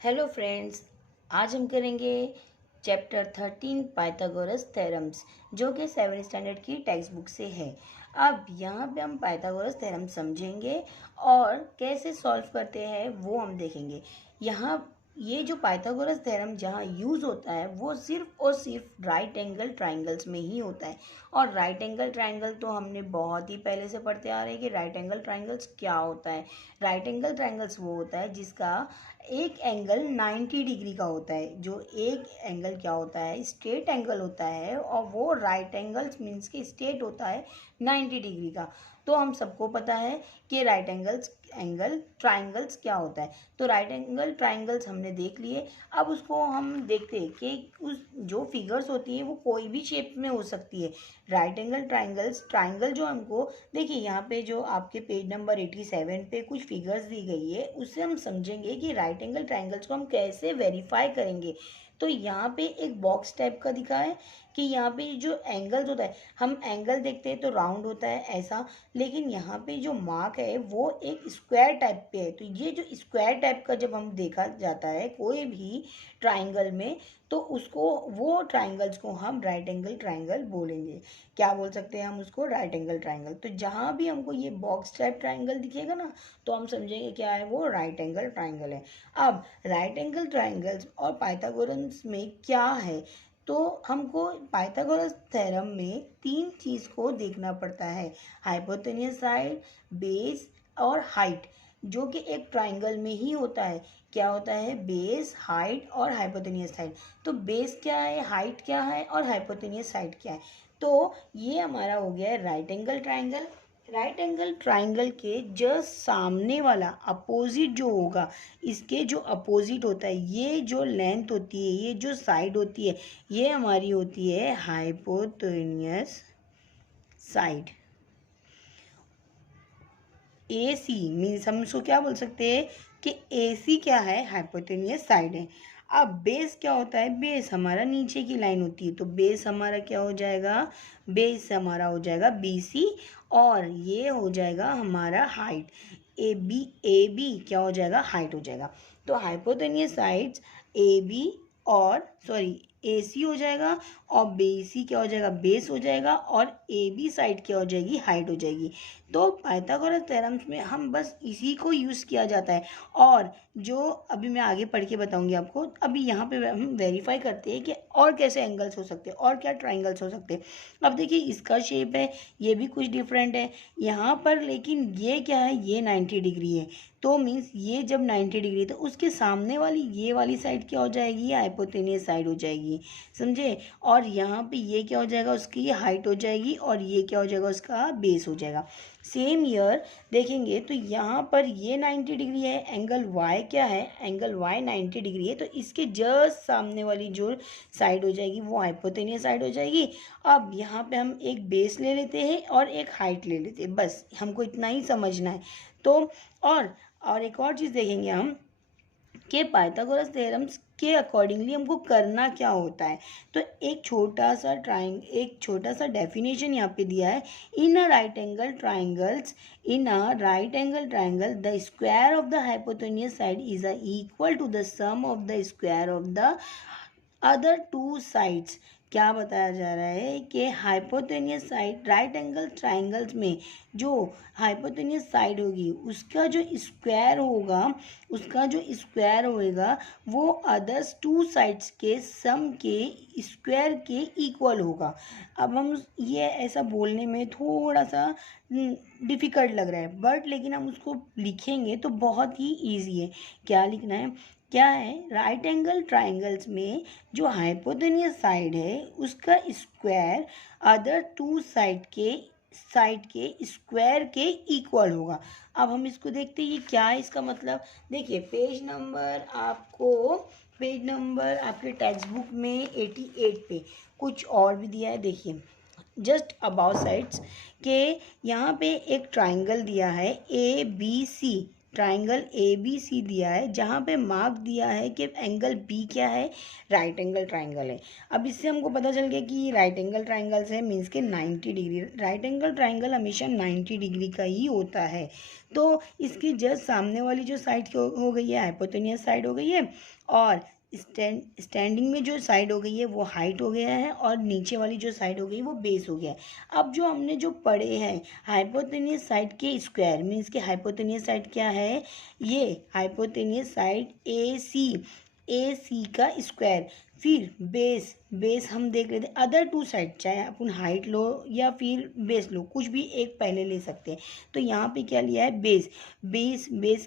Hello friends, आज हम करेंगे चैप्टर 13 पाइथागोरस थ्योरम्स जो कि 7th स्टैंडर्ड की टेक्स्ट बुक से है। अब यहाँ पे हम पाइथागोरस थ्योरम समझेंगे और कैसे सॉल्व करते हैं वो हम देखेंगे। यहाँ ये जो पाइथागोरस थ्योरम जहाँ यूज़ होता है वो सिर्फ और सिर्फ राइट एंगल ट्राइंगल्स में ही होता है। और राइट एंगल ट्राइंगल तो हमने बहुत ही पहले से पढ़ते आ रहे हैं कि राइट एंगल ट्राइंगल्स क्या होता है। राइट एंगल ट्राइंगल्स वो होता है जिसका एक एंगल 90 डिग्री का होता है। जो एक एंगल क्या होता है, स्ट्रेट एंगल होता है, और वो राइट एंगल्स मीन्स कि स्ट्रेट होता है 90 डिग्री का। तो हम सबको पता है कि राइट एंगल ट्राइंगल्स क्या होता है। तो राइट एंगल ट्राइंगल्स हमने देख लिए। अब उसको हम देखते हैं कि उस जो फिगर्स होती है वो कोई भी शेप में हो सकती है। राइट एंगल ट्राइंगल जो हमको देखिए, यहाँ पे जो आपके पेज नंबर 87 पे कुछ फिगर्स दी गई है उससे हम समझेंगे कि राइट एंगल ट्राइंगल्स को हम कैसे वेरीफाई करेंगे। तो यहाँ पे एक बॉक्स टाइप का दिखा है कि यहाँ पे जो एंगल्स होता है, हम एंगल देखते हैं तो राउंड होता है ऐसा, लेकिन यहाँ पे जो मार्क है वो एक स्क्वायर टाइप पे है। तो ये जो स्क्वायर टाइप का जब हम देखा जाता है कोई भी ट्राइंगल में, तो उसको वो ट्राइंगल्स को हम राइट एंगल ट्राइंगल बोलेंगे। क्या बोल सकते हैं हम उसको? Right angle triangle. तो जहाँ भी हमको ये बॉक्स टाइप ट्राइंगल दिखेगा ना, तो हम समझेंगे क्या है, वो राइट एंगल ट्राइंगल है। अब राइट एंगल ट्राइंगल्स और पाइथागोरस में क्या है, तो हमको पाइथागोरस थ्योरम में तीन चीज़ को देखना पड़ता है: हाइपोटेन्यूस साइड, बेस और हाइट, जो कि एक ट्राइंगल में ही होता है। क्या होता है? बेस, हाइट और हाइपोटेन्यूस साइड। तो बेस क्या है, हाइट क्या है और हाइपोटेन्यूस साइड क्या है? तो ये हमारा हो गया है right angle triangle. Right angle triangle के जस्ट सामने वाला अपोजिट जो होगा, इसके जो अपोजिट होता है, ये जो लेंथ होती है, ये जो साइड होती है, ये हमारी होती है हाइपोटेन्यूस साइड। ए सी मीन्स हम उसको क्या बोल सकते हैं कि ए सी क्या है, हाइपोटेन्यूस साइड है। अब बेस क्या होता है? बेस हमारा नीचे की लाइन होती है, तो बेस हमारा क्या हो जाएगा? बेस हमारा हो जाएगा बी सी, और ये हो जाएगा हमारा हाइट। ए बी क्या हो जाएगा? हाइट हो जाएगा। तो हाइपोटेन्यूस साइड्स ए बी और सॉरी ए सी हो जाएगा, और बी सी क्या हो जाएगा? बेस हो जाएगा, और ए बी साइड क्या हो जाएगी? हाइट हो जाएगी। तो पाइथागोरस थ्योरम्स में हम बस इसी को यूज़ किया जाता है। और जो अभी मैं आगे पढ़ के बताऊंगी आपको, अभी यहाँ पे हम वेरीफाई करते हैं कि और कैसे एंगल्स हो सकते हैं और क्या ट्राइंगल्स हो सकते हैं। अब देखिए, इसका शेप है, ये भी कुछ डिफरेंट है यहाँ पर, लेकिन ये क्या है, ये 90 डिग्री है। तो मीन्स ये जब 90 डिग्री, तो उसके सामने वाली ये वाली साइड क्या हो जाएगी? हाइपोटेन्यूस साइड हो जाएगी, समझे। और यहाँ पे ये क्या हो जाएगा? उसकी हाइट हो जाएगी, और ये क्या हो जाएगा? उसका बेस हो जाएगा। सेम ईयर देखेंगे तो यहाँ पर ये 90 डिग्री है, एंगल वाई क्या है? एंगल वाई 90 डिग्री है। तो इसके जस्ट सामने वाली जो साइड हो जाएगी वो हाइपोटेन्यूस साइड हो जाएगी। अब यहाँ पे हम एक बेस ले लेते हैं और एक हाइट ले लेते हैं, बस हमको इतना ही समझना है। तो और एक और चीज़ देखेंगे हम कि पाइथागोरस थ्योरम्स के अकॉर्डिंगली हमको करना क्या होता है। तो एक छोटा सा डेफिनेशन यहाँ पे दिया है: in a right angle triangle the square of the hypotenuse side is equal to the sum of the square of the other two sides. क्या बताया जा रहा है कि hypotenuse side, right angle triangles में जो हाइपोटेन्यूस साइड होगी उसका जो स्क्वायर होएगा वो अदर्स टू साइड्स के सम के स्क्वायर के इक्वल होगा। अब हम ये ऐसा बोलने में थोड़ा सा डिफ़िकल्ट लग रहा है, बट लेकिन हम उसको लिखेंगे तो बहुत ही ईजी है। क्या लिखना है? क्या है? राइट एंगल ट्राइंगल्स में जो हाइपोटेन्यूस साइड है उसका स्क्वायर अदर टू साइड के स्क्वायर के इक्वल होगा। अब हम इसको देखते हैं, ये क्या है इसका मतलब। देखिए, पेज नंबर आपके टेक्स्ट बुक में 88 पे कुछ और भी दिया है। देखिए, जस्ट अबाउट साइड्स के यहाँ पे एक ट्राइंगल दिया है A B C, triangle A B C दिया है, जहाँ पे मार्क दिया है कि एंगल बी क्या है? राइट एंगल ट्राइंगल है। अब इससे हमको पता चल गया कि राइट एंगल ट्राइंगल है मीन्स के 90 डिग्री। राइट एंगल ट्राइंगल हमेशा 90 डिग्री का ही होता है। तो इसकी जस्ट सामने वाली जो साइड हो गई है हाइपोटेनियस साइड हो गई है, और स्टैंडिंग में जो साइड हो गई है वो हाइट हो गया है, और नीचे वाली जो साइड हो गई वो बेस हो गया है। अब जो हमने जो पढ़े हैं हाइपोटेनियस साइड के स्क्वायर, मीन्स के हाइपोटेनियस साइड क्या है, ये हाइपोटेनियस साइड ए सी का स्क्वायर, फिर बेस बेस हम देख लेते हैं अदर टू साइड, चाहे अपन हाइट लो या फिर बेस लो, कुछ भी एक पहले ले सकते हैं। तो यहाँ पे क्या लिया है, बेस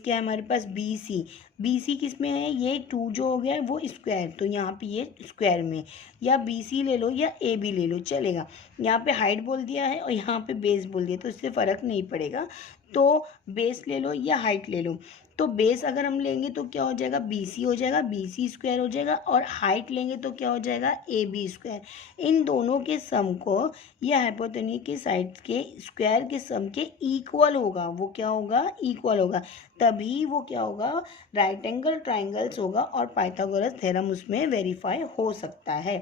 क्या है हमारे पास, बी सी किस में है, ये 2 जो हो गया है वो स्क्वायर, तो यहाँ पे ये स्क्वायर में, या बी सी ले लो या ए बी ले लो चलेगा। यहाँ पे हाइट बोल दिया है और यहाँ पे बेस बोल दिया, तो इससे फ़र्क नहीं पड़ेगा, तो बेस ले लो या हाइट ले लो। तो बेस अगर हम लेंगे तो क्या हो जाएगा, बी सी हो जाएगा, बी सी स्क्वायर हो जाएगा, और हाइट लेंगे तो क्या हो जाएगा, ए बी स्क्वायर। इन दोनों के सम को यह हाइपोटेनियस के साइड के स्क्वायर के सम के इक्वल होगा, वो क्या होगा, इक्वल होगा, तभी वो क्या होगा, राइट एंगल ट्राइंगल्स होगा और पाइथागोरस थ्योरम उसमें वेरीफाई हो सकता है।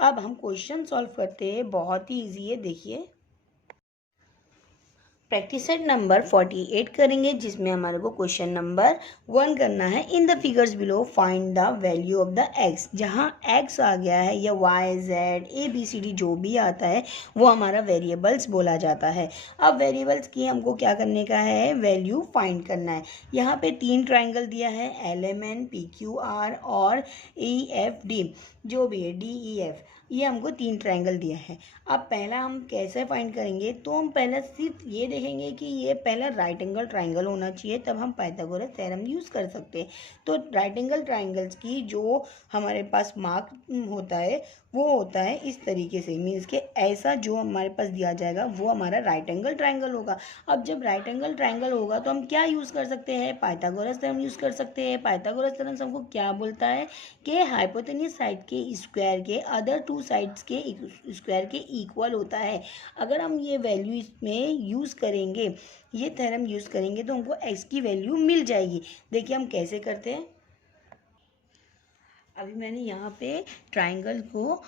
अब हम क्वेश्चन सॉल्व करते हैं, बहुत ही ईजी है, देखिए। प्रैक्टिस सेट नंबर 48 करेंगे, जिसमें हमारे को क्वेश्चन नंबर 1 करना है। In the figures below find the value of the X. जहाँ एक्स आ गया है या Y Z A B C D जो भी आता है वो हमारा वेरिएबल्स बोला जाता है। अब वेरिएबल्स की हमको क्या करने का है, वैल्यू फाइंड करना है। यहाँ पे 3 ट्राइंगल दिया है, L M N P Q R और ई एफ डी, जो भी है डी ई एफ, ये हमको 3 ट्राइंगल दिया है। अब पहला हम कैसे फाइंड करेंगे, तो हम पहले सिर्फ ये देखेंगे कि ये पहला राइट एंगल ट्राइंगल होना चाहिए, तब हम पाइथागोरस थ्योरम यूज़ कर सकते हैं। तो राइट एंगल ट्राइंगल्स की जो हमारे पास मार्क होता है वो होता है इस तरीके से, मीन्स के ऐसा जो हमारे पास दिया जाएगा वो हमारा राइट एंगल ट्राइंगल होगा। अब जब राइट एंगल ट्राइंगल होगा तो हम क्या यूज़ कर सकते हैं, पाइथागोरस थ्योरम यूज़ कर सकते हैं। पाइथागोरस थ्योरम हमको क्या बोलता है कि हाइपोटेन्यूस साइड के स्क्वायर के अदर 2 साइड्स के स्क्वायर के इक्वल होता है। अगर हम ये वैल्यू इसमें यूज़ करेंगे, ये थ्योरम यूज़ करेंगे, तो हमको एक्स की वैल्यू मिल जाएगी। देखिए हम कैसे करते हैं। अभी मैंने यहाँ पे ट्राइंगल को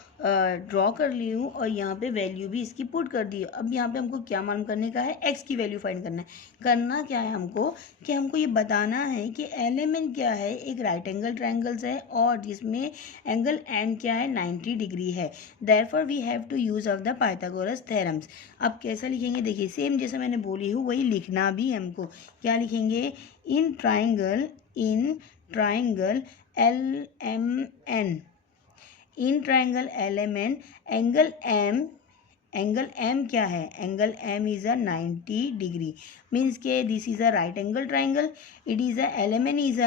ड्रॉ कर ली हूँ और यहाँ पे वैल्यू भी इसकी पुट कर दी है। अब यहाँ पे हमको क्या मालूम करने का है, एक्स की वैल्यू फाइंड करना है। करना क्या है हमको, कि हमको ये बताना है कि एल एम एन क्या है, एक राइट एंगल ट्राइंगल्स है और जिसमें एंगल एन क्या है, 90 डिग्री है। Therefore we have to use of the Pythagoras theorems. अब कैसा लिखेंगे, देखिए सेम जैसे मैंने बोली हूँ वही लिखना भी हमको। क्या लिखेंगे, in triangle L M N, in triangle L M N, angle M क्या है, angle M is a 90 degree, means के this is a right angle triangle, it is a L M N is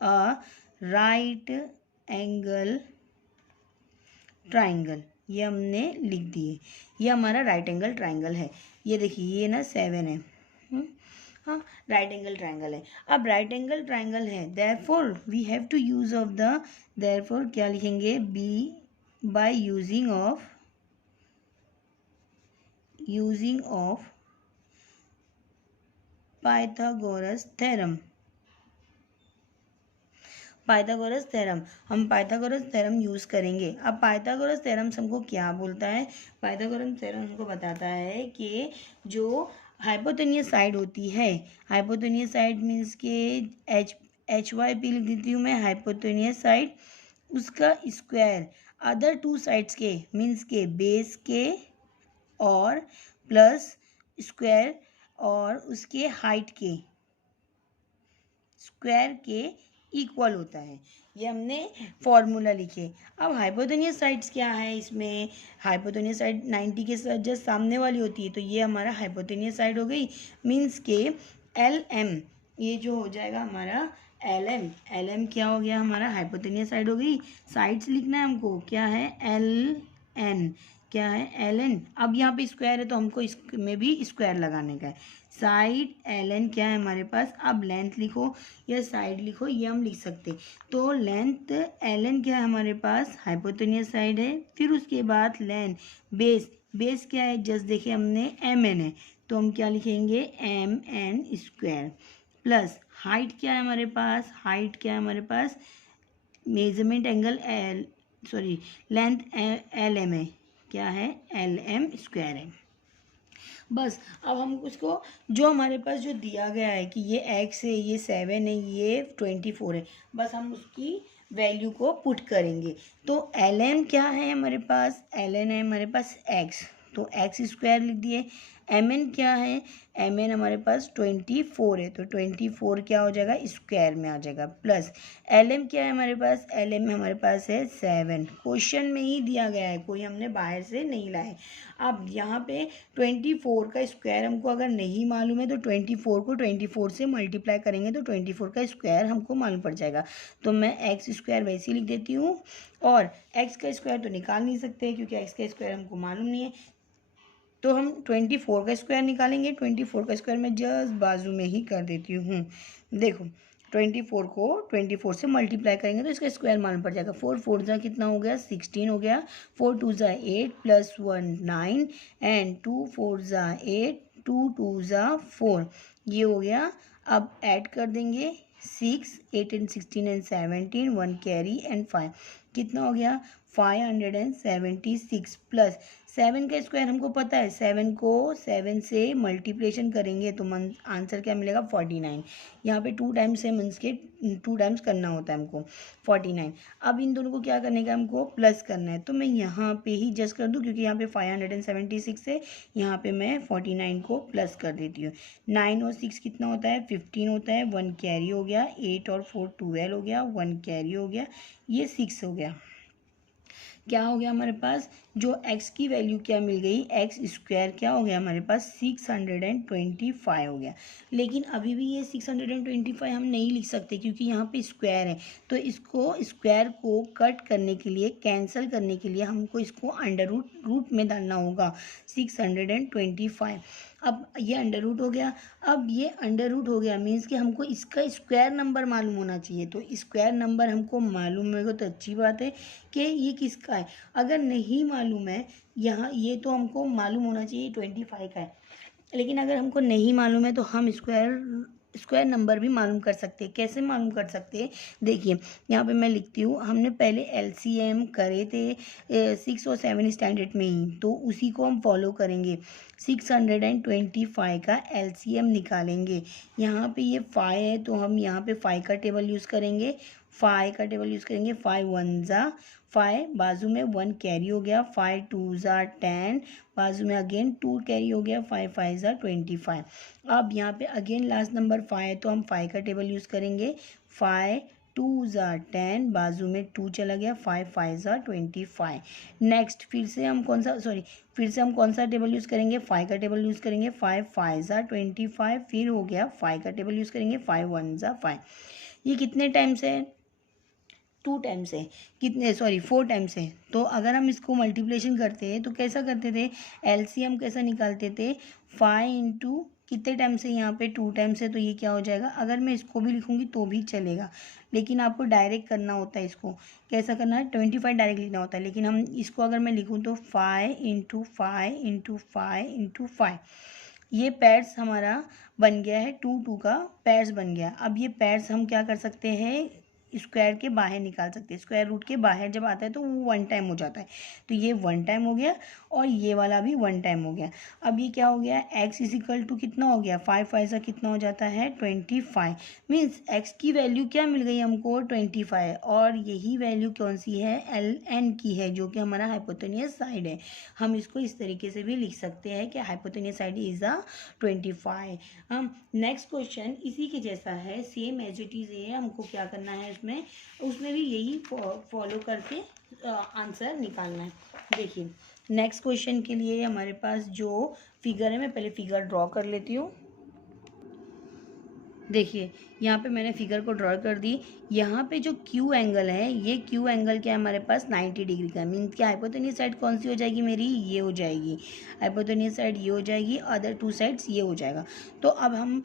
a right angle triangle. ये हमने लिख दिए, ये हमारा right angle triangle है। ये देखिए ये ना 7 है, हाँ राइट एंगल ट्राइंगल है। अब राइट एंगल ट्राइंगल है, therefore we have to use of the, therefore क्या लिखेंगे, be by using of Pythagoras theorem. Pythagoras theorem, हम पाइथागोरस थ्योरम यूज़ करेंगे। अब पाइथागोरस थ्योरम हमको क्या बोलता है, पाइथागोरस थ्योरम हमको बताता है कि जो हाइपोटेनियस साइड होती है, हाइपोटेनियस साइड मीन्स के एच वाई पी लिख देती हूँ मैं, हाइपोटेनियस साइड, उसका स्क्वायर अदर 2 साइड्स के, मीन्स के बेस के और प्लस स्क्वायर और उसके हाइट के स्क्वायर के इक्वल होता है। ये हमने फॉर्मूला लिखे। अब हाइपोटेनियस साइड्स क्या है, इसमें हाइपोटेनियस साइड 90 के साथ जस्ट सामने वाली होती है, तो ये हमारा हाइपोटेनियस साइड हो गई, मीन्स के एल एम, ये जो हो जाएगा हमारा एल एम क्या हो गया, हमारा हाइपोटेनियस साइड हो गई। साइड्स लिखना है हमको, क्या है, एल एन, क्या है, एल एन। अब यहाँ पे स्क्वायर है तो हमको इसमें भी स्क्वायर लगाने का है। साइड एल एन क्या है हमारे पास, अब लेंथ लिखो या साइड लिखो, ये हम लिख सकते। तो लेंथ एल एन क्या है हमारे पास, हाइपोटेनियस साइड है, फिर उसके बाद लेंथ बेस क्या है, जस्ट देखे हमने एम एन है, तो हम क्या लिखेंगे, M N square, plus height क्या है हमारे पास, हाइट क्या है हमारे पास, measurement angle length L M है, क्या है, एल एम स्क्वायर है। बस अब हम उसको जो हमारे पास जो दिया गया है कि ये x है, ये 7 है, ये 24 है, बस हम उसकी वैल्यू को पुट करेंगे। तो ln क्या है हमारे पास, ln है हमारे पास x, तो एक्स स्क्वायर लिख दिए। mn क्या है, mn हमारे पास 24 है, तो 24 क्या हो जाएगा, स्क्वायर में आ जाएगा, प्लस lm क्या है हमारे पास, lm हमारे पास है 7, क्वेश्चन में ही दिया गया है, कोई हमने बाहर से नहीं लाए। अब यहाँ पे 24 का स्क्वायर हमको अगर नहीं मालूम है तो 24 को 24 से मल्टीप्लाई करेंगे तो 24 का स्क्वायर हमको मालूम पड़ जाएगा। तो मैं एक्स स्क्वायर वैसे ही लिख देती हूँ, और एक्स का स्क्वायर तो निकाल नहीं सकते क्योंकि एक्स का स्क्वायर हमको मालूम नहीं है, तो हम 24 का स्क्वायर निकालेंगे। 24 का स्क्वायर मैं जस्ट बाजू में ही कर देती हूँ। देखो 24 को 24 से मल्टीप्लाई करेंगे तो इसका स्क्वायर मालूम पड़ जाएगा। 4 4 जा कितना हो गया, 16 हो गया। 4 2 जा 8 प्लस 1 9 एंड 2 4 जा 8 2 2 जा 4, ये हो गया। अब ऐड कर देंगे 6 8 एंड 16 एंड 17 1 कैरी एंड 5, कितना हो गया 576 प्लस 7 का स्क्वायर हमको पता है, 7 को 7 से मल्टीप्लिकेशन करेंगे तो आंसर क्या मिलेगा 49। यहाँ पे 2 टाइम्स है, मीन्स के 2 टाइम्स करना होता है हमको 49। अब इन दोनों को क्या करने का, हमको प्लस करना है, तो मैं यहाँ पे ही जस्ट कर दूँ क्योंकि यहाँ पे 576 है, यहाँ पे मैं 49 को प्लस कर देती हूँ। 9 और 6 कितना होता है 15 होता है, 1 कैरी हो गया। 8 और 4 12 हो गया, 1 कैरी हो गया, ये 6 हो गया। क्या हो गया हमारे पास, जो x की वैल्यू क्या मिल गई, एक्स स्क्वायर क्या हो गया हमारे पास 625 हो गया। लेकिन अभी भी ये 625 हम नहीं लिख सकते क्योंकि यहाँ पे स्क्वायर है, तो इसको स्क्वायर को कट करने के लिए, कैंसिल करने के लिए हमको इसको अंडर रूट में डालना होगा 625। अब ये अंडर रूट हो गया। अब ये अंडर रूट हो गया मीन्स कि हमको इसका स्क्वायर नंबर मालूम होना चाहिए, तो स्क्वायर नंबर हमको मालूम होगा तो अच्छी बात है कि ये किसका है। अगर नहीं मालूम है, यहाँ ये तो हमको मालूम होना चाहिए 25 का है, लेकिन अगर हमको नहीं मालूम है तो हम स्क्वायर नंबर भी मालूम कर सकते हैं। कैसे मालूम कर सकते हैं, देखिए यहाँ पे मैं लिखती हूँ, हमने पहले एलसीएम करे थे 6 और 7 स्टैंडर्ड में ही, तो उसी को हम फॉलो करेंगे। 625 का एलसीएम निकालेंगे। यहाँ पे ये 5 है तो हम यहाँ पे 5 का टेबल यूज़ करेंगे, 5 का टेबल यूज़ करेंगे। 5 1 जा 5, बाजू में 1 कैरी हो गया। 5 2 जा 10, बाजू में अगेन 2 कैरी हो गया। 5 5 जा 25। अब यहाँ पे अगेन लास्ट नंबर 5 है तो हम 5 का टेबल यूज़ करेंगे। 5 2 जा 10, बाजू में 2 चला गया। 5 5 जा 25। नेक्स्ट फिर से हम कौन सा टेबल यूज़ करेंगे, 5 का टेबल यूज़ करेंगे। 5 5 जा 25, फिर हो गया 5 का टेबल यूज़ करेंगे। 5 1 जा 5, ये कितने टाइम्स है, 2 टाइम्स है, 4 टाइम्स है। तो अगर हम इसको मल्टीप्लिकेशन करते हैं तो कैसा करते थे, एलसीएम कैसा निकालते थे, 5 इंटू कितने टाइम्स है, यहाँ पे 2 टाइम्स है, तो ये क्या हो जाएगा। अगर मैं इसको भी लिखूँगी तो भी चलेगा, लेकिन आपको डायरेक्ट करना होता है। इसको कैसा करना है, 25 डायरेक्ट लिखना होता है, लेकिन हम इसको अगर मैं लिखूँ तो 5 इंटू 5 इंटू 5 इंटू 5, ये पैर्स हमारा बन गया है, 2 2 का पैर्स बन गया। अब ये पैर्स हम क्या कर सकते हैं, स्क्वायर के बाहर निकाल सकते हैं। स्क्वायर रूट के बाहर जब आता है तो वो 1 टाइम हो जाता है, तो ये 1 टाइम हो गया और ये वाला भी 1 टाइम हो गया। अब ये क्या हो गया, x इजिकल टू कितना हो गया, 5 5 सा कितना हो जाता है 25। मीन्स x की वैल्यू क्या मिल गई हमको 25, और यही वैल्यू कौन सी है, ln की है, जो कि हमारा हाइपोटेनियस साइड है। हम इसको इस तरीके से भी लिख सकते हैं कि हाइपोटेनियस साइड इज आ 25। हम नेक्स्ट क्वेश्चन इसी के जैसा है, सेम एज इट इज है। हमको क्या करना है उसमें भी यही फॉलो करके आंसर निकालना है। देखिए नेक्स्ट क्वेश्चन के लिए हमारे पास जो फिगर है, मैं पहले फिगर ड्रॉ कर लेती हूँ। देखिए यहाँ पे मैंने फिगर को ड्रॉ कर दी। यहाँ पे जो क्यू एंगल है, ये क्यू एंगल क्या है हमारे पास 90 डिग्री का, मीन क्या हाइपोटेनियस साइड कौन सी हो जाएगी मेरी, ये हो जाएगी। हाइपोटेनियस साइड ये हो जाएगी, अदर 2 साइड्स ये हो जाएगा। तो अब हम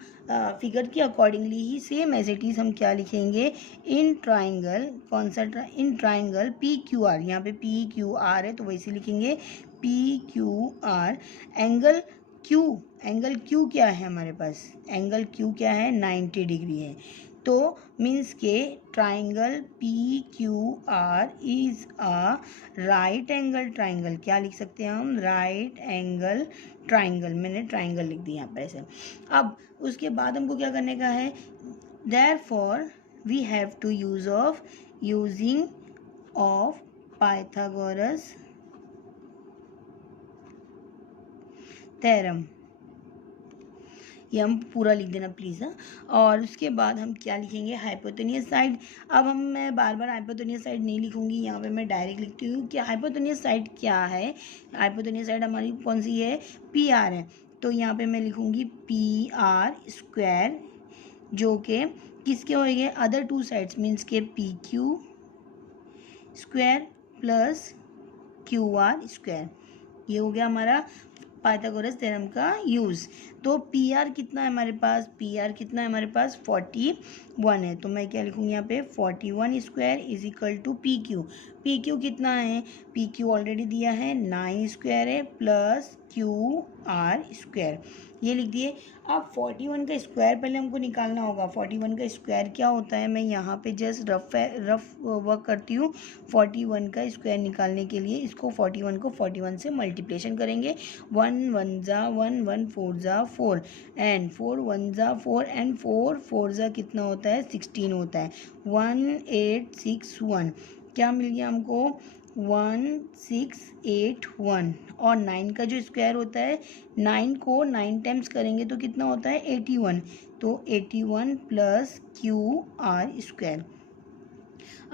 फिगर के अकॉर्डिंगली ही सेम एज इट इज़ हम क्या लिखेंगे, इन ट्राइंगल, कौन सा in triangle P Q R, यहाँ पे पी क्यू आर है तो वैसे लिखेंगे P Q R. Angle Q क्या है हमारे पास, एंगल क्यू क्या है 90 डिग्री है। तो मीन्स के triangle P Q R is a right angle triangle. क्या लिख सकते हैं हम? Right angle triangle. मैंने ट्राइंगल लिख दिया यहाँ पर ऐसे। अब उसके बाद हमको क्या करने का है? Therefore we have to using of Pythagoras theorem. ये हम पूरा लिख देना प्लीज़। और उसके बाद हम क्या लिखेंगे? Hypotenuse side. अब मैं बार बार हाइपोटेनियस साइड नहीं लिखूंगी, यहाँ पे मैं डायरेक्ट लिखती हूँ कि हाइपोटेनियस साइड क्या है। हाइपोटेनियस साइड हमारी कौन सी है? पी आर है। तो यहाँ पे मैं लिखूंगी पी आर स्क्वायर, जो कि किसके होंगे? अदर टू साइड्स मीन्स के P Q square plus Q R square. ये हो गया हमारा पाइथागोरस थ्योरम का यूज़। तो पी आर कितना है हमारे पास? पी आर कितना है हमारे पास? 41 है। तो मैं क्या लिखूँगी यहाँ पे? 41 square is equal to P Q. P Q कितना है? पी क्यू ऑलरेडी दिया है, 9 स्क्वायर है, प्लस क्यू आर स्क्वायर, ये लिख दिए। अब 41 का स्क्वायर पहले हमको निकालना होगा। 41 का स्क्वायर क्या होता है? मैं यहाँ पे जस्ट रफ वर्क करती हूँ। 41 का स्क्वायर निकालने के लिए इसको 41 को 41 से मल्टीप्लिकेशन करेंगे। 1 1 जा 1, 1 4 जा 4, एंड 4 1 जा 4, एंड 4 4 जा कितना होता है? 16 होता है। 1861 क्या मिल गया हमको? 1681। और 9 का जो स्क्वायर होता है, 9 को 9 टाइम्स करेंगे तो कितना होता है? 81। तो 81 प्लस क्यू आर स्क्वायर।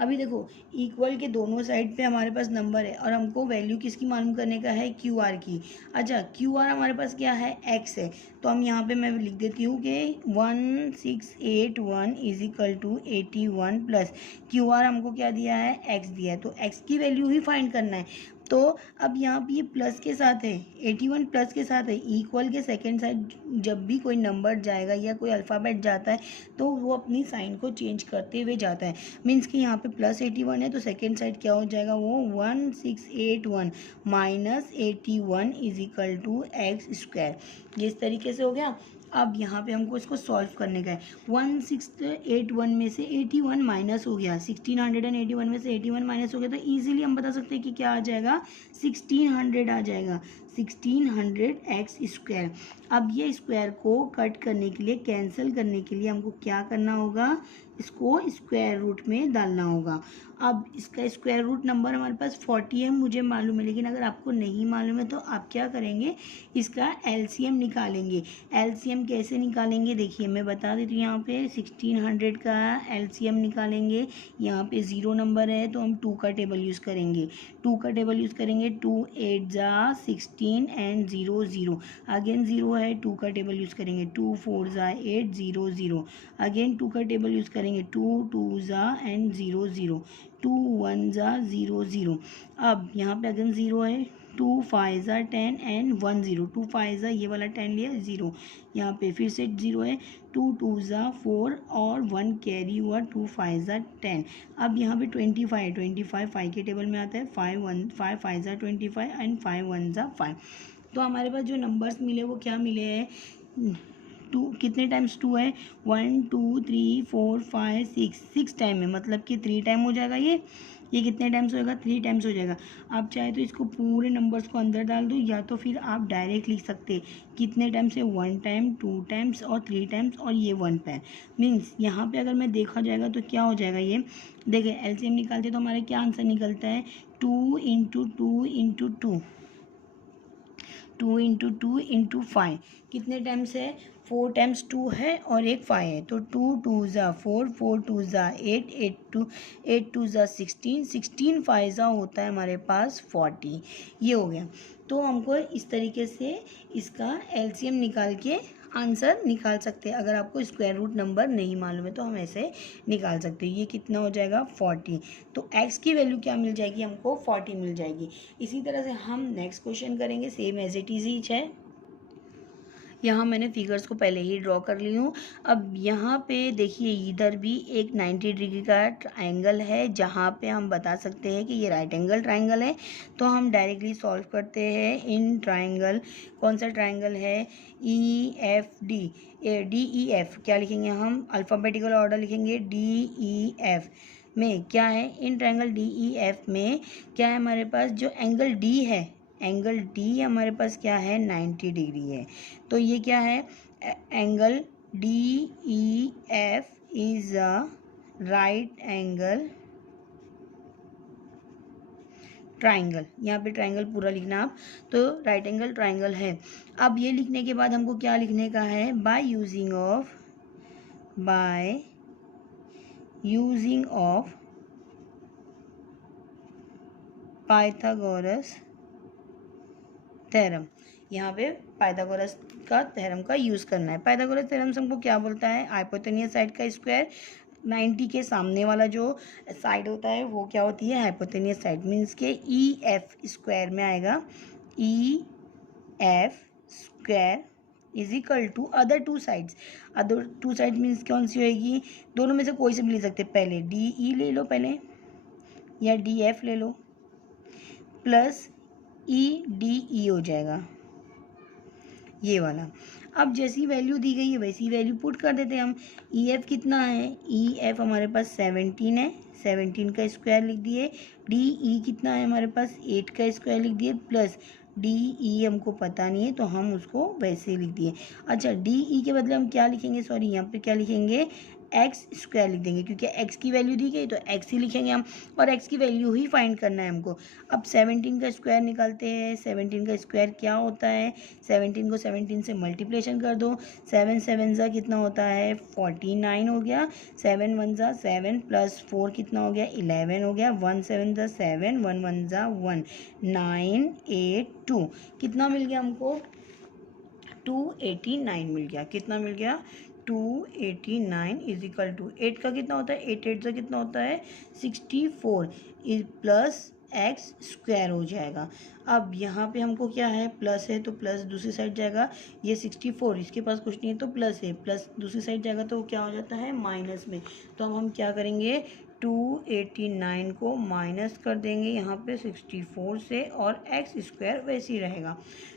अभी देखो, इक्वल के दोनों साइड पे हमारे पास नंबर है और हमको वैल्यू किसकी मालूम करने का है? क्यू आर की। अच्छा, क्यू आर हमारे पास क्या है? एक्स है। तो हम यहाँ पे मैं लिख देती हूँ कि 1681 is equal to 81 plus Q R हमको क्या दिया है? एक्स दिया है। तो एक्स की वैल्यू ही फाइंड करना है। तो अब यहाँ पे ये प्लस के साथ है, 81 प्लस के साथ है। इक्वल के सेकेंड साइड जब भी कोई नंबर जाएगा या कोई अल्फ़ाबेट जाता है तो वो अपनी साइन को चेंज करते हुए जाता है। मीन्स कि यहाँ पे प्लस 81 है तो सेकेंड साइड क्या हो जाएगा? वो 1681 minus 81 is equal to X square. ये इस तरीके से हो गया। अब यहाँ पे हमको इसको सॉल्व करने का है। 1681 में से 81 माइनस हो गया, 1681 में से 81 माइनस हो गया, तो इजीली हम बता सकते हैं कि क्या आ जाएगा? 1600 आ जाएगा। 1600 एक्स स्क्वायर। अब ये स्क्वायर को कट करने के लिए, कैंसिल करने के लिए हमको क्या करना होगा? इसको स्क्वायर रूट में डालना होगा। अब इसका स्क्वायर रूट नंबर हमारे पास 40 है, मुझे मालूम है, लेकिन अगर आपको नहीं मालूम है तो आप क्या करेंगे? इसका एलसीएम निकालेंगे। एलसीएम कैसे निकालेंगे? देखिए मैं बता देती हूँ। यहाँ पे 1600 का एलसीएम निकालेंगे। यहाँ पे 0 नंबर है तो हम 2 का टेबल यूज़ करेंगे। 2 का टेबल यूज़ करेंगे। 2 8 जा 16 एंड 0 0, अगेन 0 है, 2 का टेबल यूज़ करेंगे। 2 4 जा 8 0 0, अगेन 2 का टेबल यूज़ करेंगे। 2 2 जा एंड 0 0, 2 1 जा 0 0। अब यहाँ पे अगेन 0 है। 2 5 जा 10 एंड 1 0, 2 5 जा ये वाला 10 लिया 0, यहाँ पे फिर से 0 है। 2 2 जा 4 और 1 कैरी हुआ, 2 5 जा 10। अब यहाँ पे 25 5 के टेबल में आता है। 5 1 5 5 जा 25 एंड 5 1 जा 5। तो हमारे पास जो नंबर्स मिले वो क्या मिले हैं? 2 कितने टाइम्स 2 है? 1 2 3 4 5 6 टाइम है, मतलब कि 3 टाइम हो जाएगा। ये कितने टाइम्स होएगा? 3 टाइम्स हो जाएगा। आप चाहे तो इसको पूरे नंबर्स को अंदर डाल दो, या तो फिर आप डायरेक्ट लिख सकते कितने टाइम्स है? 1 टाइम, 2 टाइम्स और 3 टाइम्स, और ये 1 पैर। मीन्स यहाँ पे अगर मैं देखा जाएगा तो क्या हो जाएगा? ये देखिए एलसीएम निकालते तो हमारा क्या आंसर निकलता है? 2 इंटू 2 इंटू 2, 2 इंटू 2 इंटू 5 कितने टाइम्स है? 4 टाइम्स 2 है और एक 5 है। तो 2 2 ज़ा 4, 4 2 ज़ा 8, 8 2 ज़ा 16, 16 5 ज़ा होता है हमारे पास 40। ये हो गया। तो हमको इस तरीके से इसका एलसीएम निकाल के आंसर निकाल सकते हैं। अगर आपको स्क्वायर रूट नंबर नहीं मालूम है तो हम ऐसे निकाल सकते हैं। ये कितना हो जाएगा? 40। तो x की वैल्यू क्या मिल जाएगी हमको? 40 मिल जाएगी। इसी तरह से हम नेक्स्ट क्वेश्चन करेंगे, सेम एज इट इज है। यहाँ मैंने फिगर्स को पहले ही ड्रॉ कर ली हूँ। अब यहाँ पे देखिए इधर भी एक 90 डिग्री का एंगल है जहाँ पे हम बता सकते हैं कि ये राइट एंगल ट्राइंगल है। तो हम डायरेक्टली सॉल्व करते हैं इन ट्राइंगल। कौन सा ट्राइंगल है? EFD, DEF क्या लिखेंगे हम? अल्फ़ाबेटिकल ऑर्डर लिखेंगे। DEF में क्या है? इन ट्राइंगल DEF में क्या है हमारे पास? जो एंगल D है, एंगल D हमारे पास क्या है? 90 डिग्री है। तो ये क्या है? Angle DEF is a right angle triangle. यहाँ पे ट्राइंगल पूरा लिखना आप, तो राइट एंगल ट्राइंगल है। अब ये लिखने के बाद हमको क्या लिखने का है? Bye using of Pythagoras theorem. यहाँ पे पाइथागोरस का थ्योरम का यूज़ करना है। पाइथागोरस थ्योरम हमको क्या बोलता है? हाइपोटेनियस साइड का स्क्वायर 90 के सामने वाला जो साइड होता है वो क्या होती है? Hypotenuse side. मीन्स के EF स्क्वायर में आएगा EF square is equal to other two sides. Other two side means कौन सी होएगी? दोनों में से कोई से भी ले सकते। पहले DE ले लो पहले, या DF ले लो, प्लस EDE हो जाएगा ये वाला। अब जैसी वैल्यू दी गई है वैसी वैल्यू पुट कर देते हैं हम। EF कितना है? EF हमारे पास 17 है, 17 का स्क्वायर लिख दिए। DE कितना है हमारे पास? 8 का स्क्वायर लिख दिए, प्लस DE हमको पता नहीं है तो हम उसको वैसे ही लिख दिए। अच्छा, DE के बदले हम क्या लिखेंगे? सॉरी, यहाँ पे क्या लिखेंगे? एक्स स्क्वायर लिख देंगे, क्योंकि एक्स की वैल्यू दी गई तो एक्स ही लिखेंगे हम, और एक्स की वैल्यू ही फाइंड करना है हमको। अब 17 का स्क्वायर निकालते हैं। 17 का स्क्वायर क्या होता है? 17 को 17 से मल्टीप्लिकेशन कर दो। 7 7 ज़ा कितना होता है? 49 हो गया। 7 1 ज़ा 7 प्लस 4 कितना हो गया? 11 हो गया। 1 7 ज़ा 7, 1 1 ज़ा 1, 9 8 2 कितना मिल गया हमको? 289 मिल गया। कितना मिल गया? 289 इज इक्वल टू 8 का कितना होता है? 8 8 का कितना होता है? 64 प्लस एक्स स्क्वायर हो जाएगा। अब यहाँ पे हमको क्या है? प्लस है तो प्लस दूसरी साइड जाएगा। ये 64 इसके पास कुछ नहीं है तो प्लस है, प्लस दूसरी साइड जाएगा तो क्या हो जाता है? माइनस में। तो अब हम क्या करेंगे? 289 को माइनस कर देंगे यहाँ पे 64 से, और एक्स स्क्वायर वैसे ही रहेगा।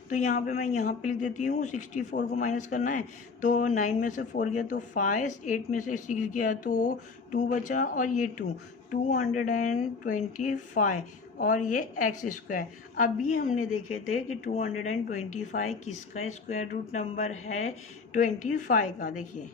तो यहाँ पे मैं यहाँ पे लिख देती हूँ 64 को माइनस करना है तो 9 में से 4 गया तो 5, 8 में से 6 गया तो 2 बचा, और ये 225, और ये एक्स स्क्वायर। अभी हमने देखे थे कि 225 किसका स्क्वायर रूट नंबर है? 25 का। देखिए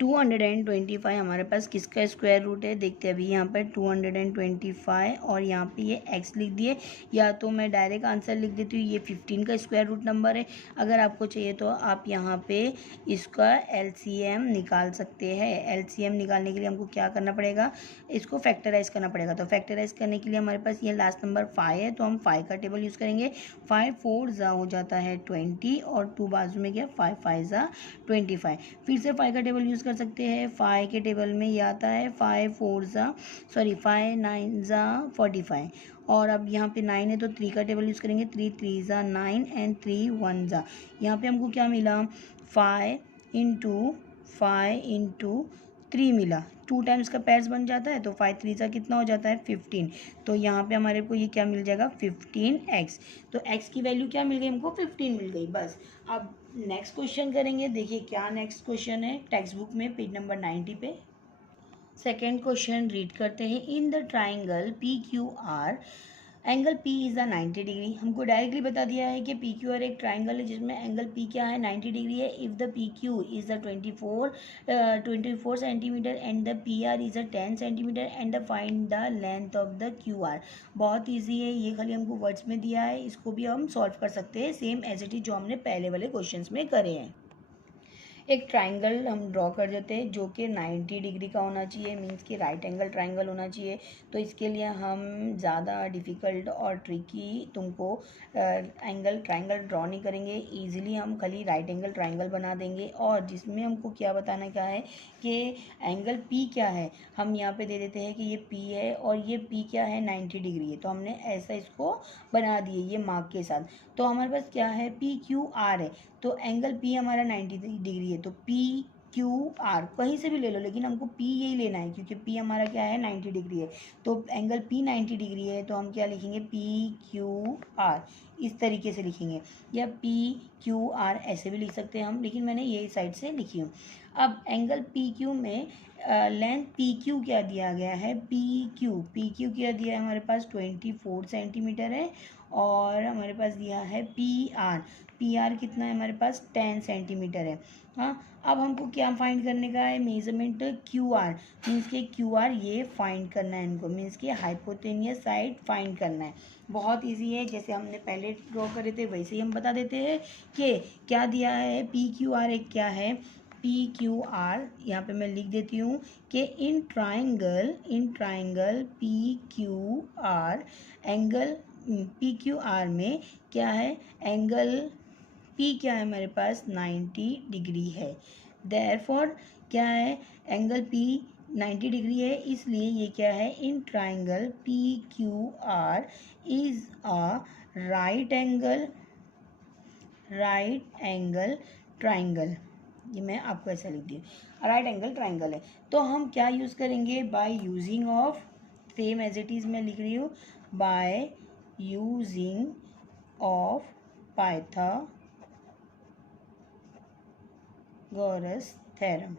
225 हमारे पास किसका स्क्वायर रूट है? देखते हैं अभी यहाँ पर 225 और यहाँ पे ये x लिख दिए। या तो मैं डायरेक्ट आंसर लिख देती हूँ, ये 15 का स्क्वायर रूट नंबर है। अगर आपको चाहिए तो आप यहाँ पे इसका LCM निकाल सकते हैं। LCM निकालने के लिए हमको क्या करना पड़ेगा? इसको फैक्टराइज करना पड़ेगा। तो फैक्टराइज करने के लिए हमारे पास ये लास्ट नंबर 5 है तो हम 5 का टेबल यूज़ करेंगे। 5 4 ज़ा हो जाता है 20, और 2 बाजू में गया 5 5 ज़ा 25। फिर से 5 का टेबल यूज़ कर सकते हैं। 5 के टेबल में ये आता है 5 9 ज़ा 45, और अब यहाँ पे 9 है तो 3 का टेबल यूज़ करेंगे। 3 3 ज़ा 9 एंड 3 1 ज़ा। यहाँ पे हमको क्या मिला? 5 इंटू 3 मिला। 2 टाइम्स का पैर्स बन जाता है तो 5 3 ज़ा कितना हो जाता है? 15। तो यहाँ पे हमारे को ये क्या मिल जाएगा? 15x। तो x की वैल्यू क्या मिल गई हमको? 15 मिल गई। बस अब नेक्स्ट क्वेश्चन करेंगे। देखिए क्या नेक्स्ट क्वेश्चन है टेक्स्ट बुक में पेज नंबर 90 पे। सेकेंड क्वेश्चन रीड करते हैं। In the triangle PQR angle P is the 90 degree. हमको डायरेक्टली बता दिया है कि PQR एक ट्राइंगल है जिसमें एंगल P क्या है? 90 डिग्री है। If the PQ is the 24 centimetre and the PR is the 10 centimetre and the find the length of the QR। बहुत ईजी है, ये खाली हमको वर्ड्स में दिया है, इसको भी हम सॉल्व कर सकते हैं सेम एज इट इज जो हमने पहले वाले क्वेश्चन में करे हैं। एक ट्राइंगल हम ड्रॉ कर देते हैं जो कि 90 डिग्री का होना चाहिए, मीन्स कि राइट एंगल ट्राइंगल होना चाहिए। तो इसके लिए हम ज़्यादा डिफ़िकल्ट और ट्रिकी तुमको ट्राइंगल ड्रॉ नहीं करेंगे। ईजिली हम खाली राइट एंगल ट्राइंगल बना देंगे, और जिसमें हमको क्या बताने का है कि एंगल P क्या है। हम यहाँ पे दे देते हैं कि ये P है और ये P क्या है? 90 डिग्री है। तो हमने ऐसा इसको बना दिए ये मार्क के साथ। तो हमारे पास क्या है? PQR है। तो एंगल पी हमारा 90 डिग्री है, तो पी क्यू आर कहीं से भी ले लो, लेकिन हमको पी यही लेना है क्योंकि पी हमारा क्या है 90 डिग्री है। तो एंगल पी 90 डिग्री है, तो हम क्या लिखेंगे पी क्यू आर, इस तरीके से लिखेंगे, या पी क्यू आर ऐसे भी लिख सकते हैं हम, लेकिन मैंने यही साइड से लिखी हूँ। अब एंगल पी क्यू में लेंथ पी क्यू क्या दिया गया है, पी क्यू क्या दिया है हमारे पास 24 सेंटीमीटर है, और हमारे पास दिया है पी आर कितना है हमारे पास 10 सेंटीमीटर है। हाँ, अब हमको क्या फाइंड करने का है, मेजरमेंट क्यू आर, मीन्स के क्यू आर ये फाइंड करना है इनको, मीन्स के हाइपोटेनियस साइड फाइंड करना है। बहुत इजी है, जैसे हमने पहले ड्रॉ करे थे वैसे ही हम बता देते हैं कि क्या दिया है, पी क्यू आर एक क्या है, पी क्यू आर यहाँ पे मैं लिख देती हूँ कि इन triangle P Q R angle P Q are में क्या है, एंगल पी क्या है हमारे पास 90 डिग्री है। देयरफॉर क्या है, एंगल पी 90 डिग्री है, इसलिए ये क्या है, इन triangle P Q R is a right angle triangle. ये मैं आपको ऐसा लिख दी, राइट एंगल ट्राइंगल है। तो हम क्या यूज़ करेंगे, by using of, same as it is मैं लिख रही हूँ, by using of Pythagoras theorem.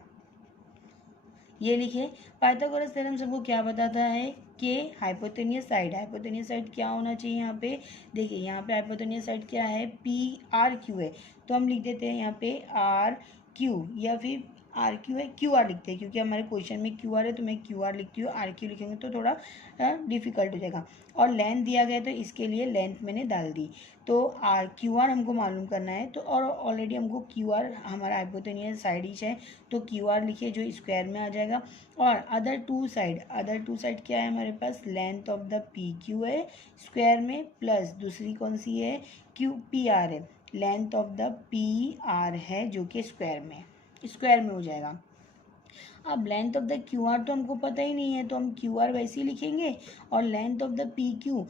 ये लिखे, पाइथागोरस थ्योरम सबको क्या बताता है कि हाइपोटेनियस साइड क्या होना चाहिए यहाँ पे, देखिए यहाँ पे हाइपोटेनियस साइड क्या है, पी आर क्यू है, तो हम लिख देते हैं यहाँ पे आर क्यू, या फिर आर क्यू है, क्यू आर लिखते हैं क्योंकि हमारे क्वेश्चन में क्यू आर है, तो मैं क्यू आर लिखती हूँ, आर क्यू लिखेंगे तो थोड़ा डिफिकल्ट हो जाएगा। और लेंथ दिया गया तो इसके लिए लेंथ मैंने डाल दी, तो आर क्यू आर हमको मालूम करना है, तो और ऑलरेडी हमको क्यू आर हमारा हाइपोटेनियस साइड ही है, तो क्यू आर लिखिए जो स्क्वायर में आ जाएगा। और अदर टू साइड क्या है हमारे पास, length of the P Q है स्क्वायर में, प्लस दूसरी कौन सी है, क्यू पी आर है, length of the P R है जो कि स्क्वायर में हो जाएगा। अब length of the Q R तो हमको पता ही नहीं है, तो हम क्यू आर वैसे ही लिखेंगे, और length of the P Q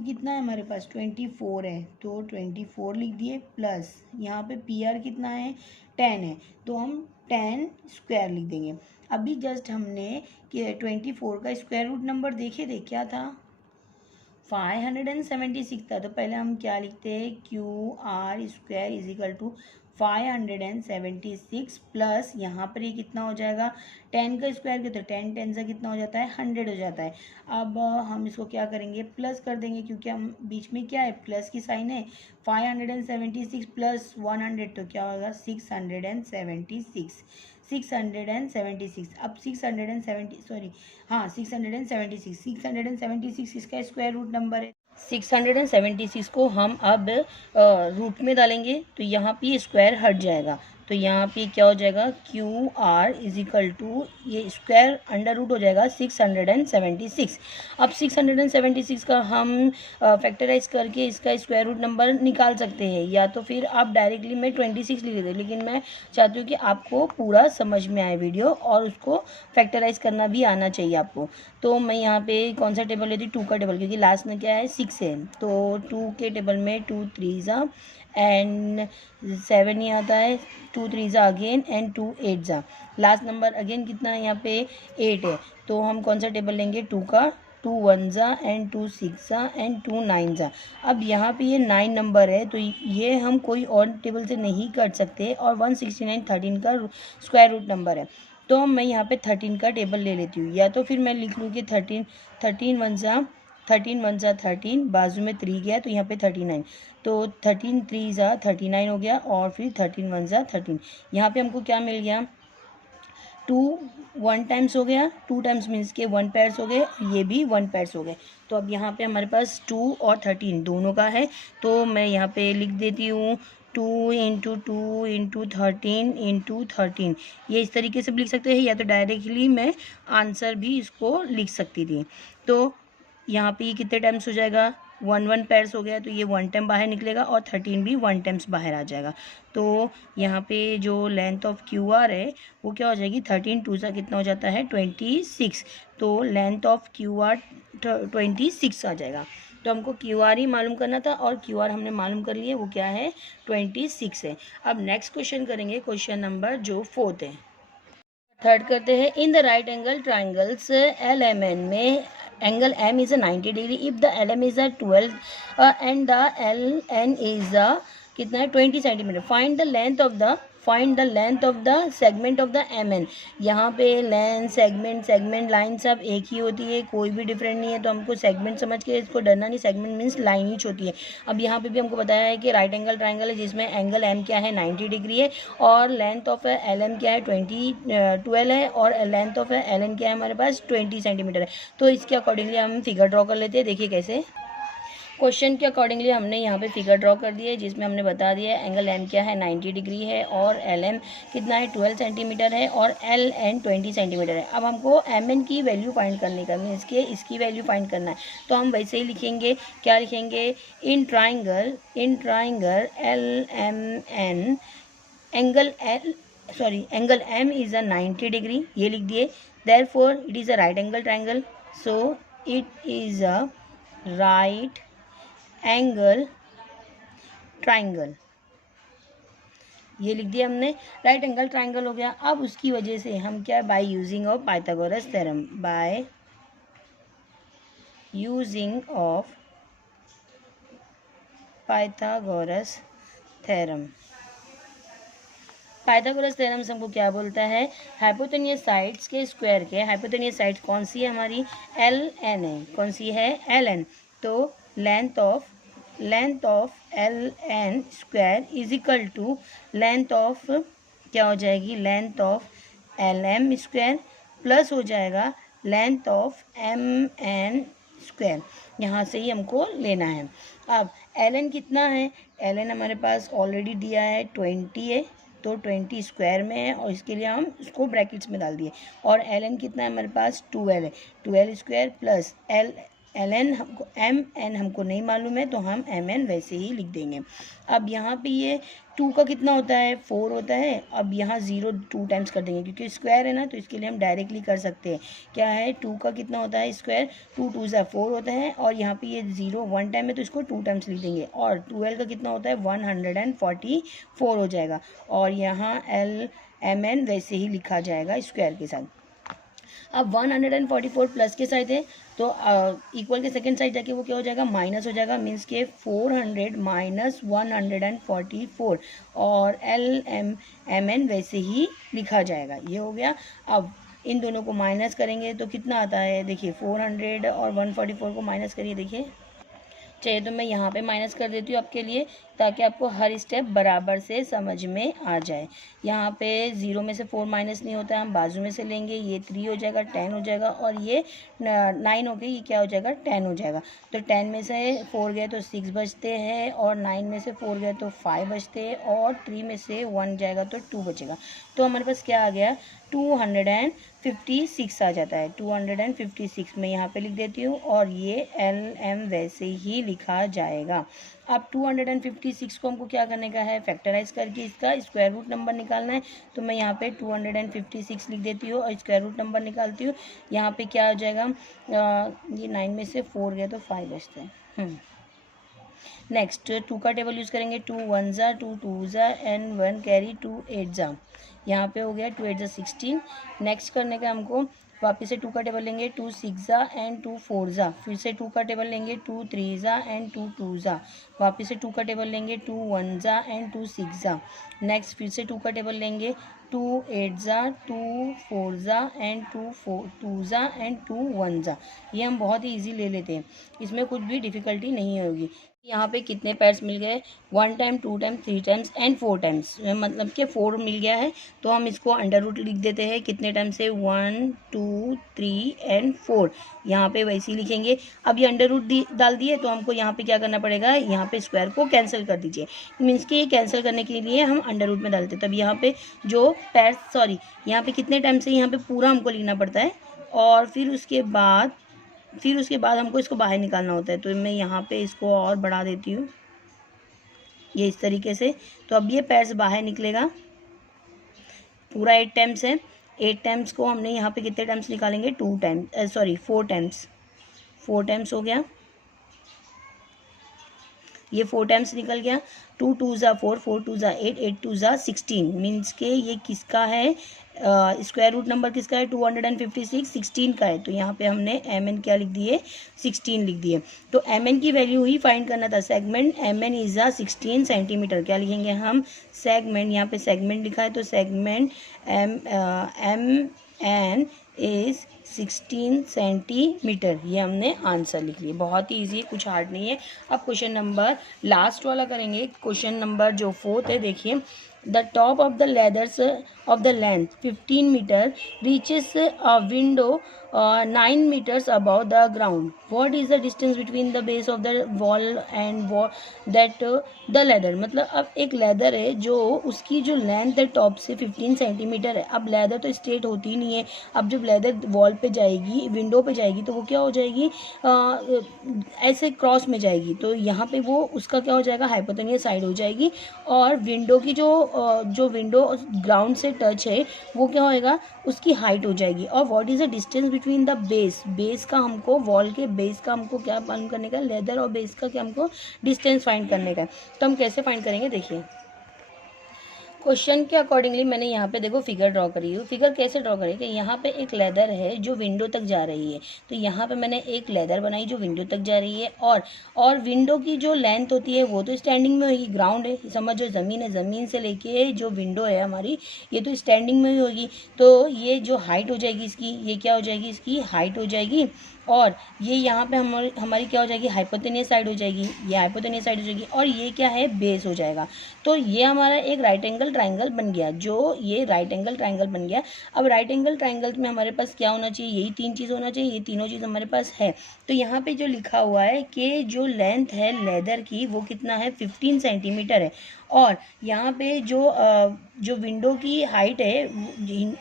कितना है हमारे पास 24 है, तो 24 लिख दिए, प्लस यहाँ पे पी आर कितना है 10 है, तो हम 10 स्क्वायर लिख देंगे। अभी जस्ट हमने कि 24 का स्क्वायर रूट नंबर देखे थे, क्या था 576 था, तो पहले हम क्या लिखते हैं, Q R square is equal to 576 plus यहाँ पर ये कितना हो जाएगा, 10 का स्क्वायर कितना, 10 से कितना हो जाता है 100 हो जाता है। अब हम इसको क्या करेंगे, प्लस कर देंगे क्योंकि हम बीच में क्या है प्लस की साइन है, 576 प्लस 100 तो क्या होगा 676 अब 676 इसका स्क्वायर रूट नंबर है, 676 को हम अब रूट में डालेंगे तो यहाँ पे स्क्वायर हट जाएगा, तो यहाँ पे क्या हो जाएगा, Q R is equal to ये स्क्वायर अंडर रूट हो जाएगा 676। अब 676 का हम फैक्टराइज करके इसका स्क्वायर रूट नंबर निकाल सकते हैं, या तो फिर आप डायरेक्टली मैं 26 लिख देते, लेकिन मैं चाहती हूँ कि आपको पूरा समझ में आए वीडियो, और उसको फैक्टराइज करना भी आना चाहिए आपको। तो मैं यहाँ पे कौन सा टेबल लेती हूँ, 2 का टेबल, क्योंकि लास्ट में क्या है 6 है, तो 2 के टेबल में 2 3 जा एंड 7 ही आता है, 2 3 जा अगेन एंड 2 8 जा, लास्ट नंबर अगेन कितना है यहाँ पे 8 है, तो हम कौन सा टेबल लेंगे 2 का, 2 1 जा एंड 2 6 जा एंड 2 9 जा। अब यहाँ पे ये 9 नंबर है, तो ये हम कोई और टेबल से नहीं कर सकते, और 169 13 का स्क्वायर रूट नंबर है, तो मैं यहाँ पे 13 का टेबल ले लेती हूँ, या तो फिर मैं लिख लूँ कि 13 1 जा 13, बाजू में 3 गया तो यहाँ पे 39, तो 13 3 जा 39 हो गया, और फिर 13 1 जा 13, यहाँ पे हमको क्या मिल गया 2 1 टाइम्स हो गया, 2 टाइम्स मीन्स के 1 पैर्स हो गए, ये भी 1 पैर्स हो गए, तो अब यहाँ पे हमारे पास 2 और 13 दोनों का है, तो मैं यहाँ पे लिख देती हूँ 2 × 2 × 13 × 13, ये इस तरीके से भी लिख सकते हैं, या तो डायरेक्टली मैं आंसर भी इसको लिख सकती थी। तो यहाँ पे ये कितने टाइम्स हो जाएगा 1 1 पैर्स हो गया, तो ये 1 टाइम बाहर निकलेगा, और 13 भी 1 टाइम्स बाहर आ जाएगा, तो यहाँ पे जो लेंथ ऑफ क्यू आर है वो क्या हो जाएगी 13 2 सा कितना हो जाता है 26, तो लेंथ ऑफ क्यू आर 26 आ जाएगा। तो हमको क्यू आर ही मालूम करना था और क्यू आर हमने मालूम कर लिए, वो क्या है 26 है। अब नेक्स्ट क्वेश्चन करेंगे, क्वेश्चन नंबर जो 4 है। थर्ड करते हैं, in the right angle triangles L M N में angle M is a 90 degree if the L M is a 12 and the L N is a कितना है 20 centimetre. Find the length of the segment of the M N. यहाँ पे length segment line सब एक ही होती है, कोई भी डिफरेंट नहीं है, तो हमको सेगमेंट समझ के इसको डरना नहीं, सेगमेंट मीन्स लाइन ही होती है। अब यहाँ पे भी हमको बताया है कि राइट एंगल ट्राइंगल है जिसमें एंगल एम क्या है 90 डिग्री है और लेंथ ऑफ एल एम क्या है 12 है और लेंथ ऑफ एल एन क्या है हमारे पास 20 सेंटीमीटर है। तो इसके अकॉर्डिंगली हम फिगर ड्रॉ कर लेते हैं। देखिए कैसे, क्वेश्चन के अकॉर्डिंगली हमने यहाँ पे फिगर ड्रॉ कर दिया है जिसमें हमने बता दिया है एंगल एम क्या है 90 डिग्री है और एल एम कितना है 12 सेंटीमीटर है और एल एन 20 सेंटीमीटर है। अब हमको एम एन की वैल्यू फाइंड करने का, मीन्स के इसकी वैल्यू फाइंड करना है, तो हम वैसे ही लिखेंगे, क्या लिखेंगे, in triangle L M N angle angle M is a 90 degree, ये लिख दिए। Therefore it is a right angle triangle, so it is a right angle triangle, ये लिख दिया हमने, राइट एंगल ट्राइंगल हो गया। अब उसकी वजह से हम क्या, bye using of Pythagoras theorem, bye using of Pythagoras theorem. Pythagoras theorem हमको क्या बोलता है, हाइपोटेनियस साइड्स के स्क्वायर के, हाइपोटेनियस साइड्स कौन सी है हमारी, एल एन है, कौन सी है, एल एन। तो length of L N square is equal to length of, क्या हो जाएगी, length of L M square plus हो जाएगा length of M N square. यहाँ से ही हमको लेना है। अब एल एन कितना है, एल एन हमारे पास ऑलरेडी दिया है 20 है, तो 20 स्क्वायर में है और इसके लिए हम इसको ब्रैकेट्स में डाल दिए। और एल एन कितना है हमारे पास 12 है, 12 स्क्वायर प्लस एल एन हमको, एम एन हमको नहीं मालूम है तो हम एम एन वैसे ही लिख देंगे। अब यहाँ पे ये 2 का कितना होता है 4 होता है। अब यहाँ 0 2 टाइम्स कर देंगे क्योंकि स्क्वायर है ना, तो इसके लिए हम डायरेक्टली कर सकते हैं। क्या है 2 का कितना होता है स्क्वायर, 2 2 ज़ा 4 होता है और यहाँ पे ये 0 1 टाइम है तो इसको 2 टाइम्स लिख देंगे। और 12 का कितना होता है 144 हो जाएगा और यहाँ एल एम एन वैसे ही लिखा जाएगा स्क्वायर के साथ। अब 144 प्लस के साइड है तो इक्वल के सेकेंड साइड जाके वो क्या हो जाएगा, माइनस हो जाएगा, मीन्स के 400 माइनस 144 और एल एम एन वैसे ही लिखा जाएगा। ये हो गया। अब इन दोनों को माइनस करेंगे तो कितना आता है, देखिए 400 और 144 को माइनस करिए, देखिए चाहिए तो मैं यहाँ पे माइनस कर देती हूँ आपके लिए ताकि आपको हर स्टेप बराबर से समझ में आ जाए। यहाँ पे 0 में से 4 माइनस नहीं होता है, हम बाजू में से लेंगे, ये 3 हो जाएगा 10 हो जाएगा और ये 9 हो गई, ये क्या हो जाएगा 10 हो जाएगा। तो 10 में से 4 गए तो 6 बचते हैं और 9 में से 4 गए तो 5 बचते हैं और 3 में से 1 जाएगा तो 2 बचेगा। तो हमारे पास क्या आ गया 256 आ जाता है। 256 में यहाँ पे लिख देती हूँ और ये एल एम वैसे ही लिखा जाएगा। अब 256 को हमको क्या करने का है, फैक्टराइज करके इसका स्क्वायर रूट नंबर निकालना है। तो मैं यहाँ पे 256 लिख देती हूँ और स्क्वायर रूट नंबर निकालती हूँ। यहाँ पे क्या हो जाएगा, ये 9 में से 4 गए तो 5 बचते हैं। नेक्स्ट 2 का टेबल यूज़ करेंगे, 2 1 ज़ा 2 2 ज़ा एंड 1 कैरी 2 8 ज़ा, यहाँ पे हो गया 2 8 ज़ा 16। नेक्स्ट करने का हमको वापस से 2 का टेबल लेंगे, 2 6 ज़ा एंड 2 4 ज़ा, फिर से 2 का टेबल लेंगे, 2 3 ज़ा एंड 2 2 ज़ा, वापस से 2 का टेबल लेंगे, 2 1 ज़ा एंड 2 6 ज़ा। नेक्स्ट फिर से 2 का टेबल लेंगे, 2 8 ज़ा 2 4 ज़ा एंड 2 ज़ा एंड 2 1 ज़ा। ये हम बहुत ही ईजी ले लेते हैं, इसमें कुछ भी डिफ़िकल्टी नहीं होगी। यहाँ पे कितने पैर्स मिल गए, 1 time 2 time 3 times and 4 times, मतलब कि 4 मिल गया है। तो हम इसको अंडर रूट लिख देते हैं कितने टाइम से, 1 2 3 एंड 4, यहाँ पे वैसे ही लिखेंगे। अब ये अंडर रूट डाल दिए तो हमको यहाँ पे क्या करना पड़ेगा, यहाँ पे स्क्वायर को कैंसिल कर दीजिए, मीन्स कि ये कैंसिल करने के लिए हम अंडर रूट में डालते हैं। तब यहाँ पे जो पैर्स यहाँ पे कितने टाइम से यहाँ पे पूरा हमको लिखना पड़ता है और फिर उसके बाद हमको इसको बाहर निकालना होता है। तो मैं यहाँ पे इसको और बढ़ा देती हूँ ये इस तरीके से। तो अब ये पैर्स बाहर निकलेगा, पूरा 8 टाइम्स है। 8 टाइम्स को हमने यहाँ पे कितने टाइम्स निकालेंगे, 4 टाइम्स हो गया। ये 4 टाइम्स निकल गया, 2 2 ज़ा 4, 4 2 ज़ा 8, 8 2 ज़ा 16, मीन्स के ये किसका है, स्क्वायर रूट नंबर किसका है, 256, 16 का है। तो यहाँ पे हमने एम एन क्या लिख दिए, 16 लिख दिए। तो एम एन की वैल्यू ही फाइंड करना था, segment M N is 16 centimetre. क्या लिखेंगे हम, सेगमेंट, यहाँ पे सेगमेंट लिखा है तो segment M N is 16 centimetre. ये हमने आंसर लिख लिया, बहुत ही ईजी, कुछ हार्ड नहीं है। अब क्वेश्चन नंबर लास्ट वाला करेंगे, क्वेश्चन नंबर जो 4 है, देखिए the top of the ladders of the length 15 meter reaches a window 9 meters above the ground. What is the distance between the base of the wall and that the ladder? मतलब अब एक leather है जो उसकी जो length है top से 15 centimetre है। अब लैदर तो स्ट्रेट होती नहीं है, अब जब लैदर वॉल पे जाएगी, विंडो पे जाएगी, तो वो क्या हो जाएगी, ऐसे क्रॉस में जाएगी। तो यहाँ पे वो उसका क्या हो जाएगा, हाइपोटेनियस साइड हो जाएगी। और विंडो की जो विंडो ग्राउंड से टच है वो क्या होएगा, उसकी हाइट हो जाएगी। और what is the distance between the base का हमको, वॉल के बेस का हमको क्या मालूम करने का, लेदर और बेस का क्या हमको डिस्टेंस फाइंड करने का है। तो हम कैसे फाइंड करेंगे, देखिए क्वेश्चन के अकॉर्डिंगली मैंने यहाँ पे देखो फिगर ड्रॉ करी हूँ। फिगर कैसे ड्रॉ करी कि यहाँ पे एक लेदर है जो विंडो तक जा रही है, तो यहाँ पे मैंने एक लेदर बनाई जो विंडो तक जा रही है। और विंडो की जो लेंथ होती है वो तो स्टैंडिंग में होगी, ग्राउंड है, समझो ज़मीन है, ज़मीन से लेके जो विंडो है हमारी ये तो स्टैंडिंग में ही होगी। तो ये जो हाइट हो जाएगी इसकी, ये क्या हो जाएगी, इसकी हाइट हो जाएगी। और ये यहाँ पे हमारी क्या हो जाएगी, हाइपोटेनियस साइड हो जाएगी, ये हाइपोटेनियस साइड हो जाएगी। और ये क्या है, बेस हो जाएगा। तो ये हमारा एक राइट एंगल ट्राइंगल बन गया, जो ये राइट एंगल ट्राइंगल बन गया। अब राइट एंगल ट्राइंगल में हमारे पास क्या होना चाहिए, यही 3 चीज़ होना चाहिए, ये तीनों चीज़ हमारे पास है। तो यहाँ पे जो लिखा हुआ है कि जो लेंथ है लेदर की वो कितना है, 15 सेंटीमीटर है। और यहाँ पे जो विंडो की हाइट है,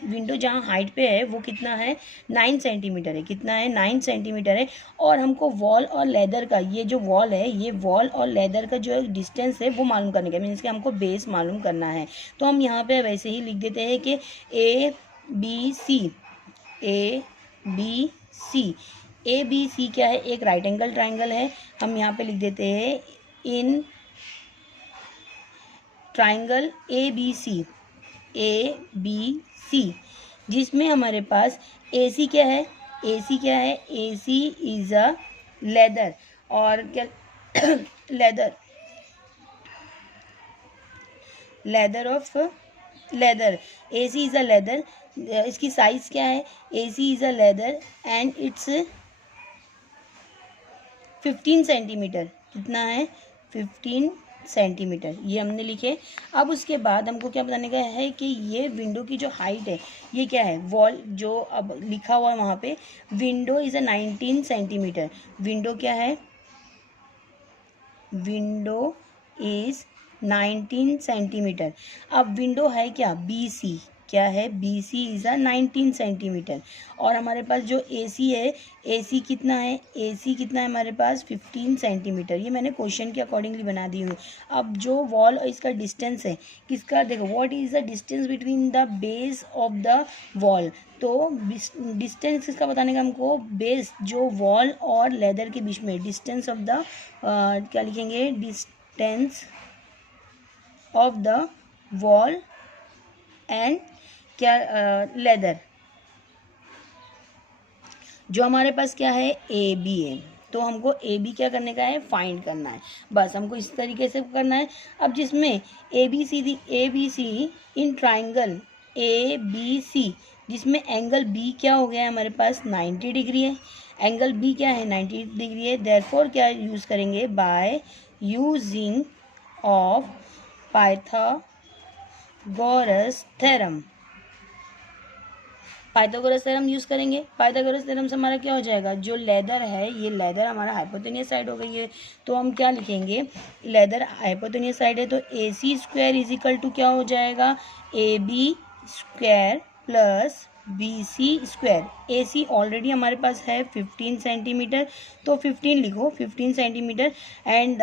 विंडो जहाँ हाइट पे है वो कितना है, 9 सेंटीमीटर है। कितना है, 9 सेंटीमीटर है। और हमको वॉल और लेदर का, ये जो वॉल है, ये वॉल और लेदर का जो डिस्टेंस है वो मालूम करने का, मीन्स कि हमको बेस मालूम करना है। तो हम यहाँ पे वैसे ही लिख देते हैं कि ए बी सी क्या है, एक राइट एंगल ट्राइंगल है। हम यहाँ पे लिख देते हैं इन ट्राइंगल ए बी सी, जिसमें हमारे पास ए सी क्या है, A C is a leather. और क्या leather A C is a leather. इसकी साइज क्या है, A C is a leather and it's 15 centimetre. कितना है, 15 सेंटीमीटर, ये हमने लिखे। अब उसके बाद हमको क्या बताने का है कि ये विंडो की जो हाइट है ये क्या है, वॉल जो अब लिखा हुआ है वहाँ पे, window is a 19 centimetre. Window क्या है, विंडो इज 19 सेंटीमीटर। अब विंडो है क्या, बी सी, क्या है, B C is a 19 centimetre. और हमारे पास जो ए सी है, ए सी कितना है, ए सी कितना है हमारे पास, 15 सेंटीमीटर। ये मैंने क्वेश्चन के अकॉर्डिंगली बना दी हूँ। अब जो वॉल और इसका डिस्टेंस है किसका, देखो what is the distance between the base of the wall. तो डिस्टेंस किसका बताने का हमको, बेस जो वॉल और लेदर के बीच में, डिस्टेंस ऑफ द क्या लिखेंगे, distance of the wall and क्या, लेदर, जो हमारे पास क्या है, ए बी है। तो हमको ए बी क्या करने का है, फाइंड करना है। बस हमको इस तरीके से करना है। अब जिसमें A B C in triangle A B C, जिसमें एंगल बी क्या हो गया है हमारे पास, 90 डिग्री है। एंगल बी क्या है, 90 डिग्री है। देयरफॉर क्या यूज़ करेंगे, by using of Pythagoras theorem. Pythagoras theorem use करेंगे। पाइथागोरस थ्योरम से हमारा क्या हो जाएगा, जो लेदर है, ये लेदर हमारा हाइपोटेनियस साइड हो गई है। तो हम क्या लिखेंगे, लेदर हाइपोटेनियस साइड है तो A C square is equal to क्या हो जाएगा, A B square plus B C square. A C already हमारे पास है 15 सेंटीमीटर, तो 15 लिखो, 15 सेंटीमीटर। एंड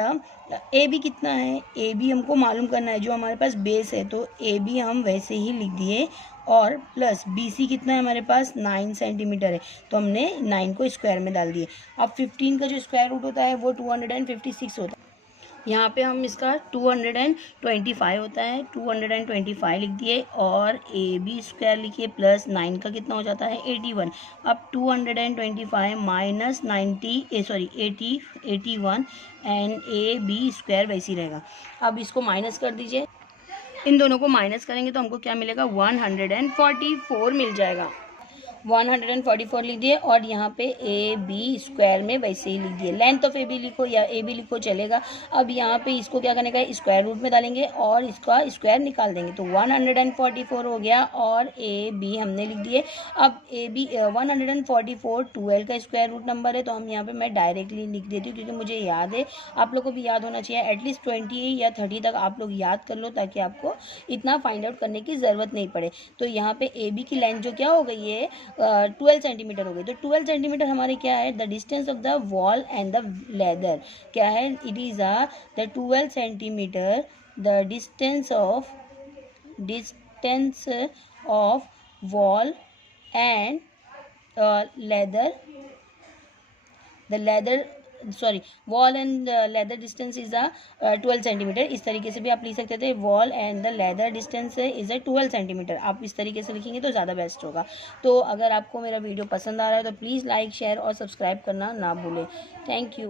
ए बी कितना है, ए बी हमको मालूम करना है, जो हमारे पास बेस है, तो ए बी हम वैसे ही लिख दिए। और प्लस बी सी कितना है हमारे पास, 9 सेंटीमीटर है, तो हमने 9 को स्क्वायर में डाल दिए। अब 15 का जो स्क्वायर रूट होता है वो 256 होता है। यहाँ पे हम इसका 225 होता है, 225 लिख दिए और AB² लिखिए प्लस 9 का कितना हो जाता है 81। अब 225 माइनस 81 एंड AB² वैसे ही रहेगा। अब इसको माइनस कर दीजिए, इन दोनों को माइनस करेंगे तो हमको क्या मिलेगा 144 मिल जाएगा। 144 लिख दिए और यहाँ पे AB² में वैसे ही लिख दिए। लेंथ ऑफ AB लिखो या AB लिखो चलेगा। अब यहाँ पे इसको क्या करने का है, स्क्वायर रूट में डालेंगे और इसका स्क्वायर निकाल देंगे तो 144 हो गया और AB हमने लिख दिए। अब AB 144 12 का स्क्वायर रूट नंबर है तो हम यहाँ पे मैं डायरेक्टली लिख देती हूँ क्योंकि मुझे याद है, आप लोग को भी याद होना चाहिए। एटलीस्ट 20 या 30 तक आप लोग याद कर लो ताकि आपको इतना फाइंड आउट करने की ज़रूरत नहीं पड़े। तो यहाँ पे AB की लेंथ जो क्या हो गई है 12 सेंटीमीटर हो गई। तो 12 सेंटीमीटर हमारे क्या है, the distance of the wall and the leather क्या है, it is the 12 centimetre the distance of wall and leather wall and leather distance is 12 centimetre. इस तरीके से भी आप लिख सकते थे, wall and the leather distance is 12 centimetre. आप इस तरीके से लिखेंगे तो ज़्यादा बेस्ट होगा। तो अगर आपको मेरा वीडियो पसंद आ रहा है तो प्लीज़ लाइक शेयर और सब्सक्राइब करना ना भूलें। Thank you.